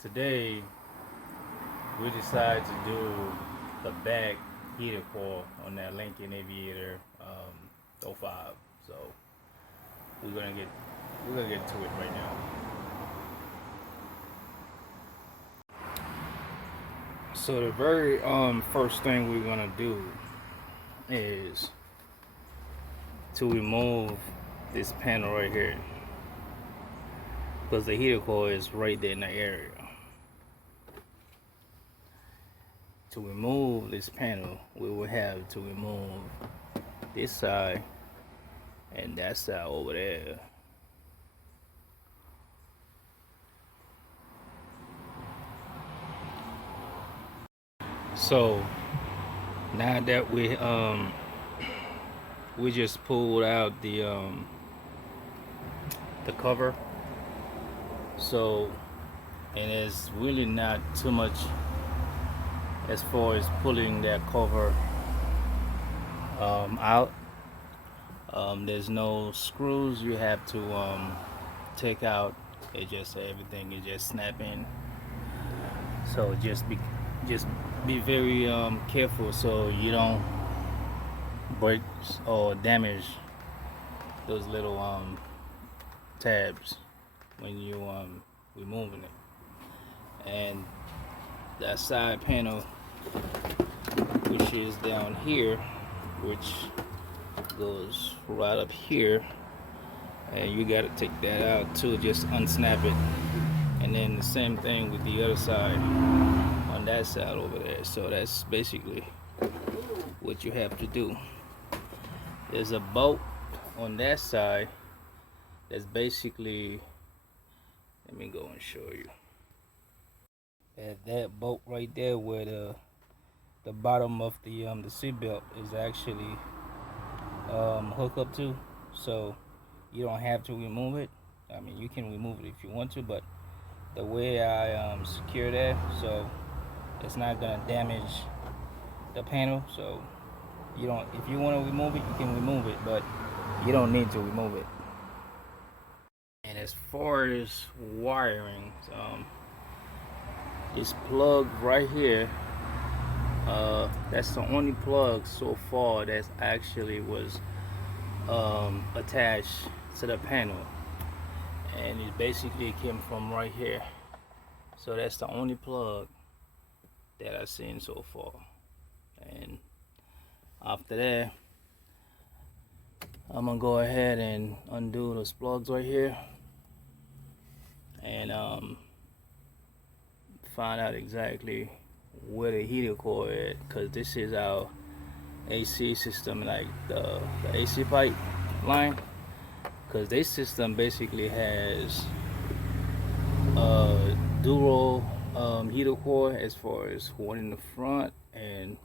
Today we decided to do the back heater core on that Lincoln Aviator '05. So we're gonna get we're gonna get to it right now. So the very first thing we're gonna do is to remove this panel right here because the heater core is right there in the area. To remove this panel, we will have to remove this side and that side over there. So now that we just pulled out the cover, so and it's really not too much as far as pulling that cover out. There's no screws you have to take out. It just everything is just snapping. So just be very careful so you don't break or damage those little tabs when you removing it. And that side panel, which is down here, which goes right up here, and you got to take that out too. Just unsnap it, and then the same thing with the other side on that side over there. So that's basically what you have to do. There's a bolt on that side that's basically, let me go and show you. That bolt right there where the bottom of the seatbelt is actually hooked up to, so you don't have to remove it. I mean, you can remove it if you want to, but the way I secure that, so it's not gonna damage the panel. So you don't, if you want to remove it, you can remove it, but you don't need to remove it. And as far as wiring, this plug right here, that's the only plug so far that actually was attached to the panel, and it basically came from right here. So that's the only plug that I've seen so far. And after that, I'm gonna go ahead and undo those plugs right here and find out exactly where the heater core is, because this is our AC system, like the AC pipe line, because this system basically has a dual heater core, as far as one in the front and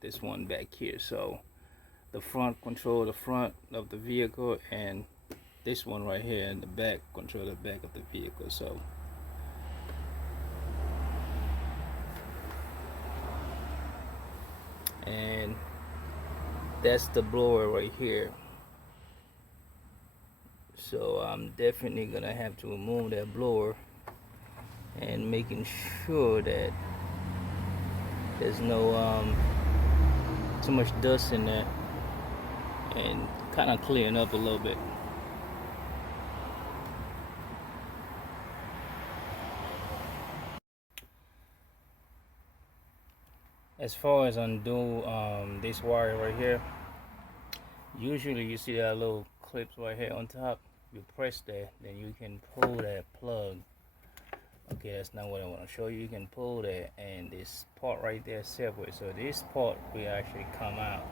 this one back here. So the front control the front of the vehicle, and this one right here in the back control the back of the vehicle. So and that's the blower right here. So I'm definitely gonna have to remove that blower and making sure that there's no too much dust in there, and kind of clearing up a little bit. As far as undo this wire right here, usually you see that little clips right here on top. You press that, then you can pull that plug. Okay, that's not what I want to show you. You can pull that, and this part right there separate. So this part will actually come out,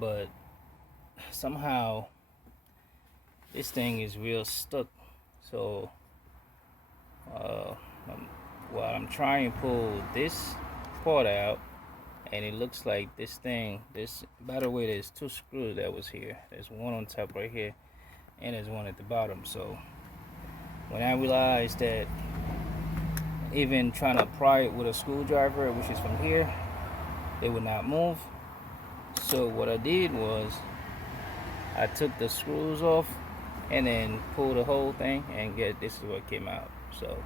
but somehow this thing is real stuck. So while I'm trying to pull this part out, and it looks like this thing, by the way, there's two screws that was here. There's one on top right here, and there's one at the bottom. So when I realized that even trying to pry it with a screwdriver, which is from here, they would not move. So what I did was I took the screws off and then pulled the whole thing, and this is what came out. So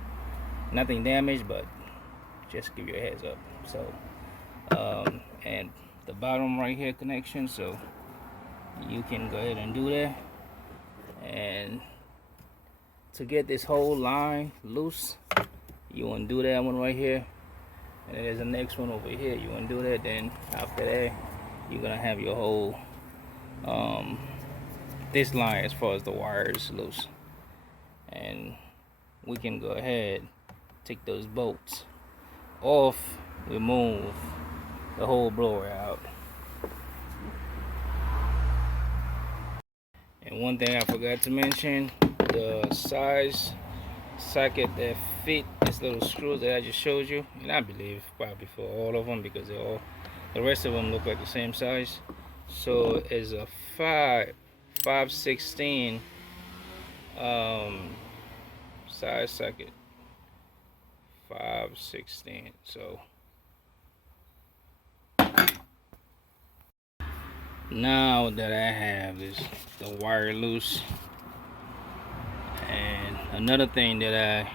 nothing damaged, but just give you a heads up. So and the bottom right here connection, so you can go ahead and do that. And to get this whole line loose, you want to do that one right here, and then there's the next one over here. You want to do that. Then after that, you're gonna have your whole this line as far as the wires loose. And we can go ahead, take those bolts off, remove the whole blower out. And one thing I forgot to mention, the size socket that fit this little screws that I just showed you, and I believe probably for all of them, because they're all, the rest of them look like the same size. So it's a 5/16 size socket, 5/16. So now that I have this, the wire loose, and another thing that I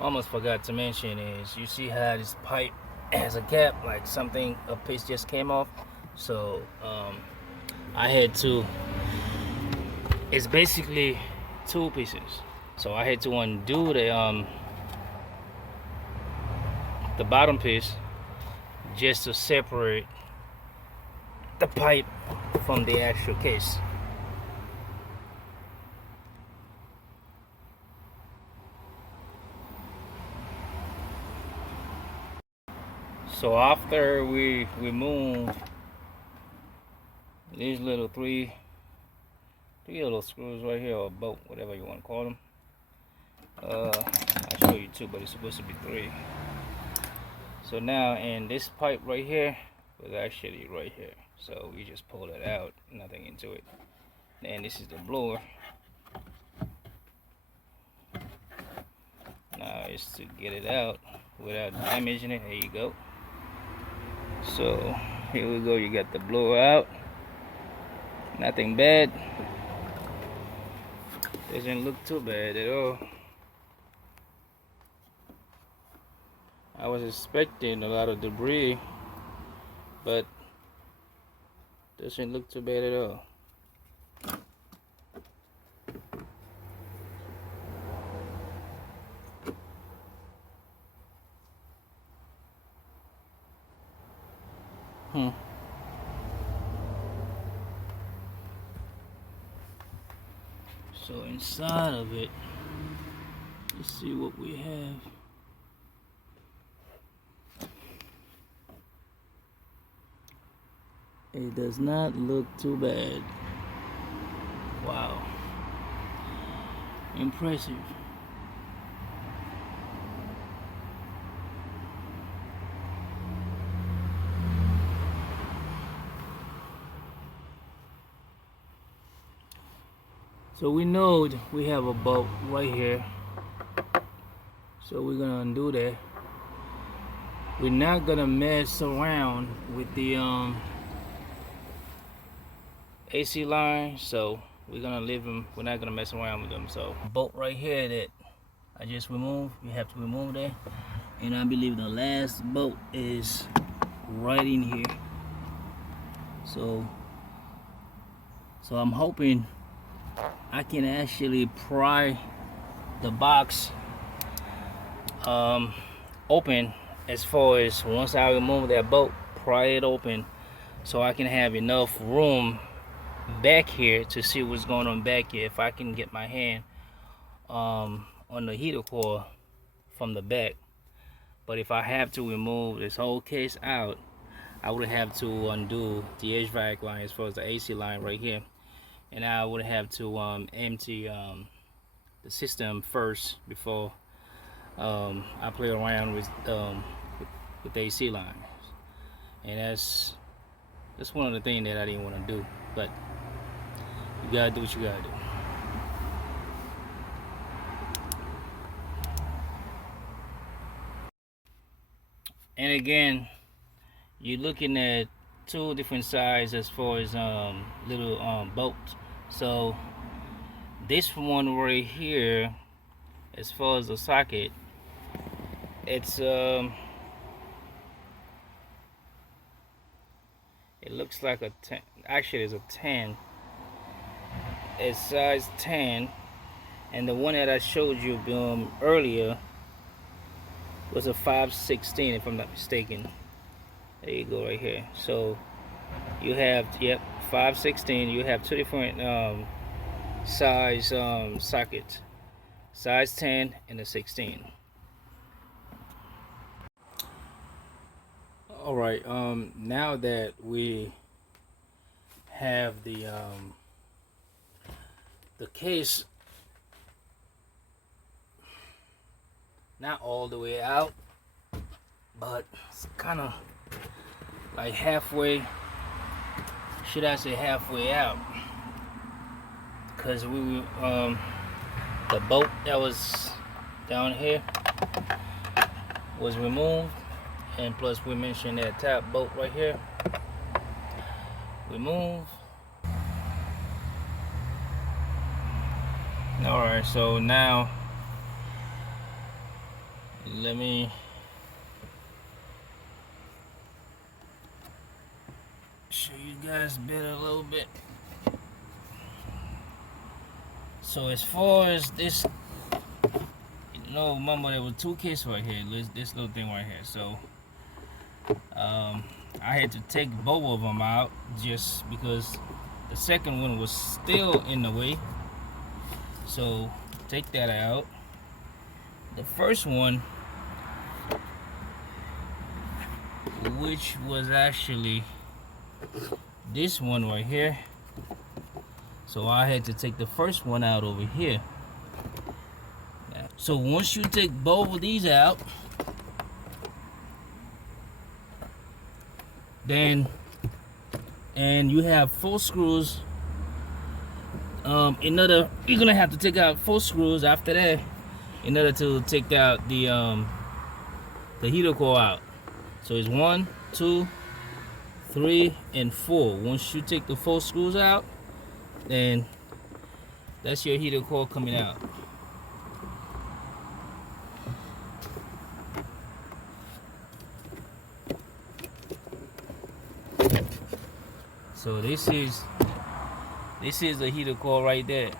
almost forgot to mention is, you see how this pipe has a gap, like something, a piece just came off. So I had to, it's basically two pieces, so I had to undo the bottom piece just to separate the pipe from the actual case. So after we remove these little three little screws right here, or bolt, whatever you want to call them, I show you two, but it's supposed to be three. So now, and this pipe right here was actually right here, so we just pull it out, nothing into it. And this is the blower. Now is to get it out without damaging it. There you go. So here we go, you got the blower out, nothing bad, doesn't look too bad at all. I was expecting a lot of debris, but doesn't look too bad at all. So inside of it, let's see what we have. It does not look too bad. Wow. Impressive. So we know we have a bolt right here. So we're gonna undo that. We're not gonna mess around with the AC line, so we're gonna leave them. We're not gonna mess around with them. So bolt right here that I just removed, you have to remove that. And I believe the last bolt is right in here. So I'm hoping I can actually pry the box open, as far as once I remove that bolt, pry it open, so I can have enough room back here to see what's going on back here. If I can get my hand on the heater coil from the back. But if I have to remove this whole case out, I would have to undo the HVAC line as far as the AC line right here, and I would have to empty the system first before I play around with the AC lines. And that's one of the things that I didn't want to do, but you gotta do what you gotta do. And again, you're looking at two different sizes as far as little bolts. So this one right here, as far as the socket, It's it looks like a 10. Actually, it's a 10. It's size 10, and the one that I showed you earlier was a 5/16, if I'm not mistaken. There you go, right here. So you have, yep, 5/16. You have two different size sockets, size 10 and a 16. All right. Now that we have the case not all the way out, but it's kind of like halfway. Should I say halfway out? Because the bolt that was down here was removed, and plus we mentioned that top bolt right here removed. All right, so now let me show you guys better a little bit. So as far as this, remember there were two cases right here. This little thing right here. So I had to take both of them out just because the second one was still in the way. So take that out. The first one, which was actually this one right here. So I had to take the first one out over here. So once you take both of these out, then and you have 4 screws. You're gonna have to take out 4 screws after that in order to take out the heater core out. So it's 1, 2, 3, and 4. Once you take the 4 screws out, then that's your heater core coming out. So this is the heater core right there.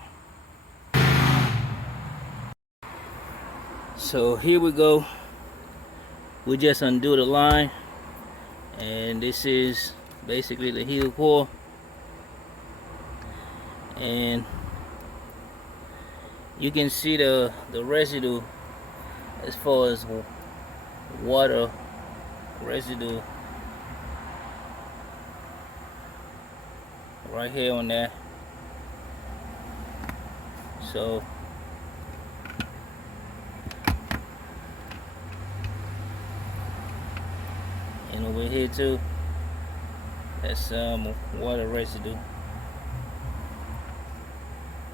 So here we go. We just undo the line, and this is basically the heater core. And you can see the residue as far as water residue right here on there. So and over here too, that's some water residue.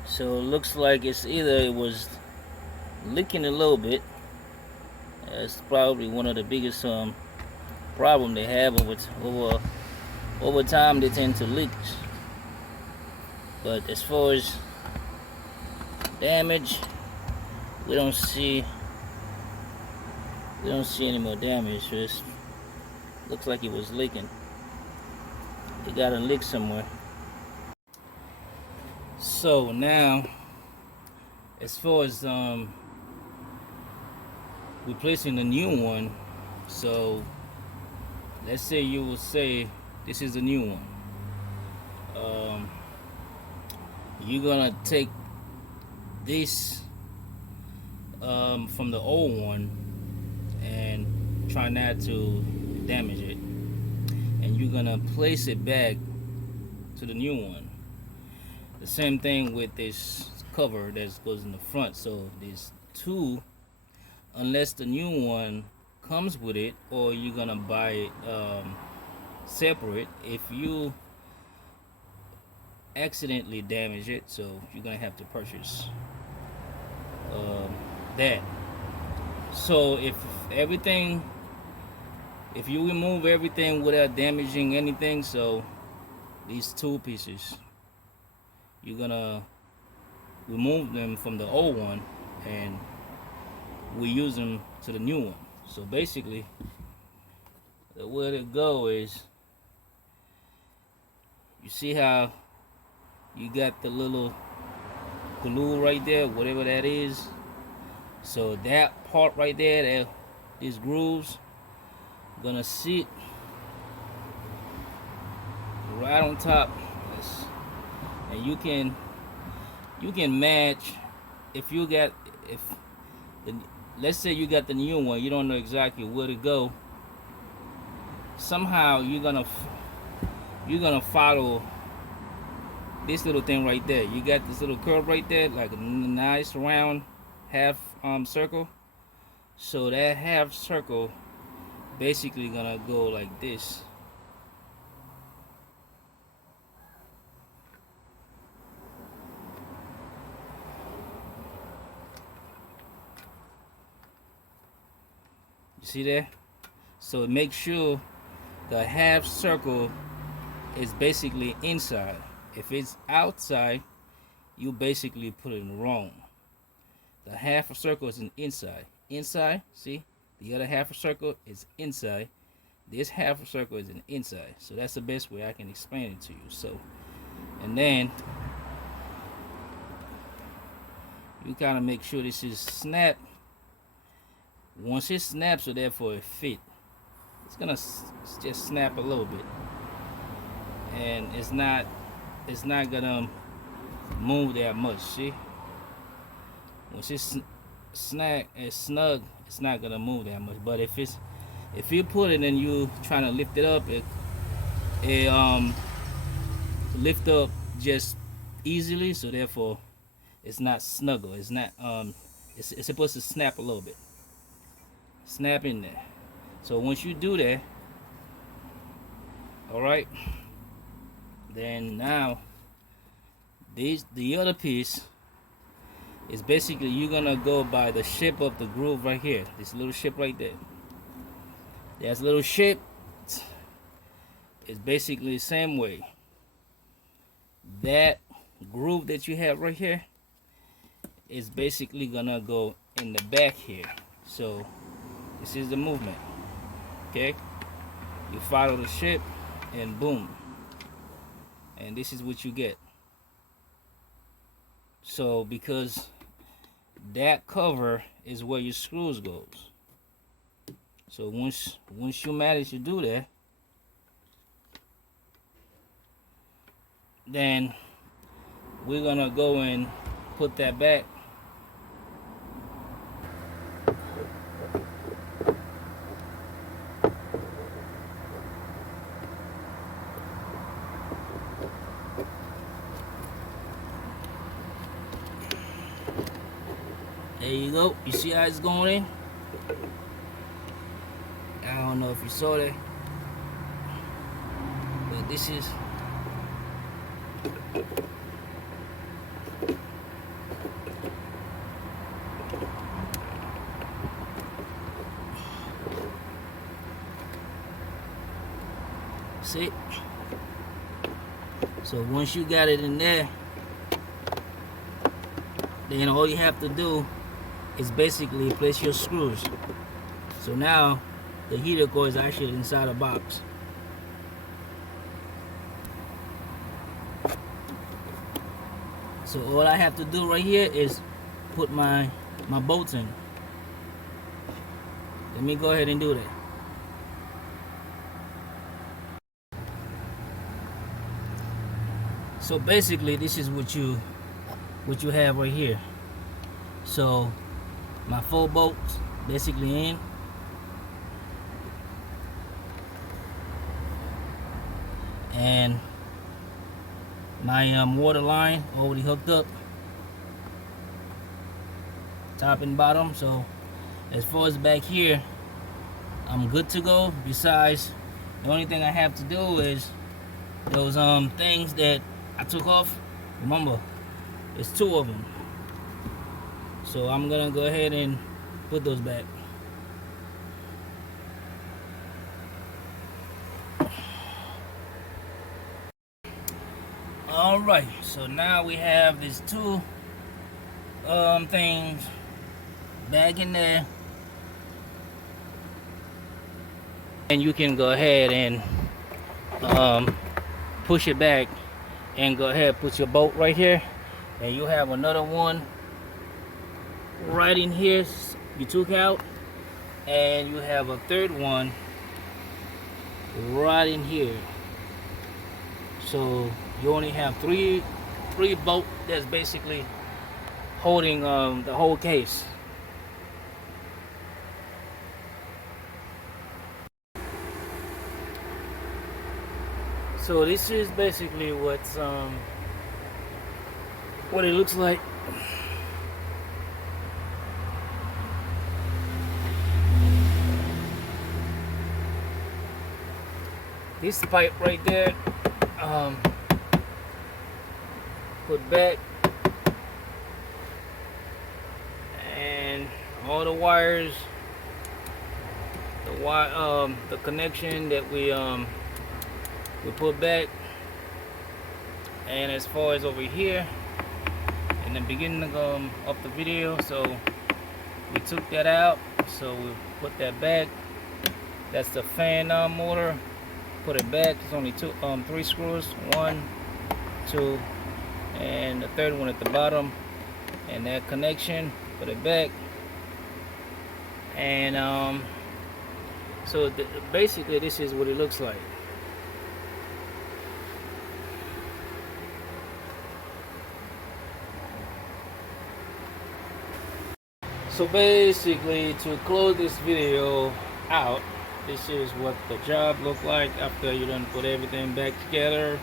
So it looks like it was leaking a little bit. That's probably one of the biggest problem they have over time. They tend to leak. But as far as damage, we don't see any more damage. Just looks like it was leaking. It got a leak somewhere. So now, as far as replacing the new one, so let's say you will say this is the new one. You're gonna take this from the old one and try not to damage it, and you're gonna place it back to the new one. The same thing with this cover that goes in the front. So there's 2, unless the new one comes with it, or you're gonna buy it separate. If you accidentally damage it, so you're gonna have to purchase that. So if you remove everything without damaging anything, so these 2 pieces, you're gonna remove them from the old one and we use them to the new one. So basically, the way to go is, you see how you got the little glue right there, whatever that is. So that part right there, that these grooves, gonna sit right on top. And you can match if you got, if the, let's say you got the new one, you don't know exactly where to go. Somehow you're gonna follow this little thing right there. You got this little curve right there, like a nice round half circle. So that half circle basically gonna go like this. You see that? So make sure the half circle is basically inside. If it's outside, you basically put it wrong. The half a circle is an inside. Inside, see? The other half a circle is inside. This half a circle is an inside. So that's the best way I can explain it to you. So, and then you kind of make sure this is snapped. Once it snaps, so therefore it fit, it's gonna just snap a little bit, and it's not gonna move that much. See, once it's snug, it's not gonna move that much. But if you put it and you trying to lift it up, it lift up just easily. So therefore, it's not snuggle. It's not it's supposed to snap a little bit. Snap in there. So once you do that, all right, then now the other piece is basically, you're gonna go by the shape of the groove right here. This little shape right there. That little shape is basically the same way. That groove that you have right here is basically gonna go in the back here. So this is the movement. Okay, you follow the shape and boom, and this is what you get. So because that cover is where your screws goes, so once you manage to do that, then we're gonna go and put that back. There you go. You see how it's going in? I don't know if you saw that, but this is see. So once you got it in there, then all you have to do is basically place your screws. So now the heater coil is actually inside a box. So all I have to do right here is put my bolts in. Let me go ahead and do that. So basically this is what you have right here. So my 4 bolts basically in, and my water line already hooked up, top and bottom. So as far as back here, I'm good to go. Besides, the only thing I have to do is those things that I took off. Remember, it's 2 of them. So I'm gonna go ahead and put those back. All right, so now we have these 2 things back in there. and you can go ahead and push it back and go ahead put your bolt right here, and you have another one right in here you took out, and you have a third one right in here. So you only have three bolts that's basically holding the whole case. So this is basically what it looks like. This pipe right there, put back, and all the wires, the connection that we put back. And as far as over here in the beginning of the video, so we took that out, so we put that back. That's the fan motor. Put it back. There's only three screws, 1, 2, and the third one at the bottom, and that connection, put it back. And so basically this is what it looks like. So basically, to close this video out, this is what the job looked like after you done put everything back together.